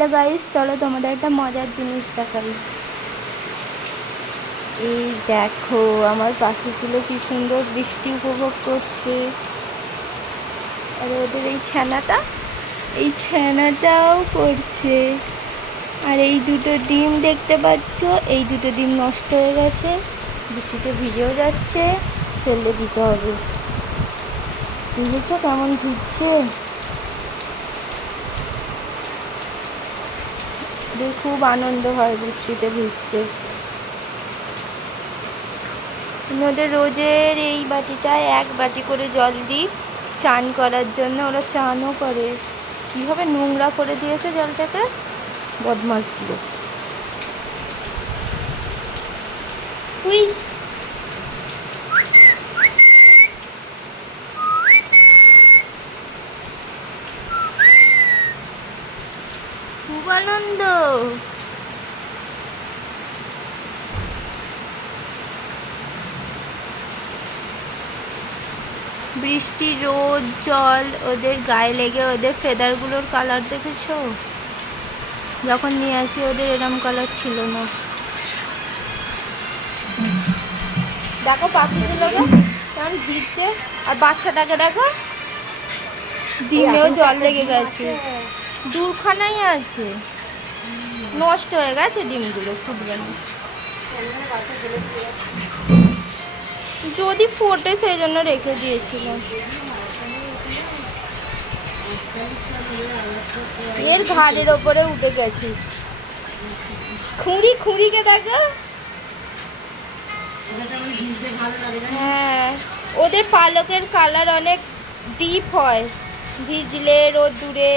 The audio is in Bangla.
হ্যালো গাইস, চলো তোমাদের একটা মজার জিনিস দেখাই। এই দেখো, আমার পাখিগুলো কি সুন্দর বৃষ্টি উপভোগ করছে। আর ওদের এই ছানাটাও করছে। আর এই দুটো ডিম দেখতে পাচ্ছ, এই দুটো ডিম নষ্ট হয়ে গেছে, বৃষ্টিতে ভিজেও যাচ্ছে, ফেলে দিতে হবে। বুঝেছো কেমন ভিজছে? খুব আনন্দ হয় বৃষ্টিতে ভিজতে। ওদের রোজের এই বাটিটায় এক বাটি করে জল দিই চান করার জন্য। ওরা চানও করে। কীভাবে নোংরা করে দিয়েছে জলটাকে, বদমাশগুলো। উই, খুব আনন্দ। বৃষ্টি, রোদ, জল ওদের গায়ে লেগে ওদের ফেদারগুলোর কালার দেখেছো? যখন নিয়ে আসি ওদের এরম কালার ছিল না। দেখো পাখিগুলোকে কেমন ভিজছে। আর বাচ্চাটাকে দেখো, ডিমেও জল লেগে গেছে, দুখানাই আছে, নষ্ট হয়ে গেছে ডিমগুলো, ফুটবে না। যদি ফোটে সেই জন্য রেখে দিয়েছিলাম। এর ঘাড়ের ওপরে উঠে গেছি। খুঁড়িকে দেখো। হ্যাঁ, ওদের পালকের কালার অনেক ডিপ হয় ভিজলে রোদ্দুরে।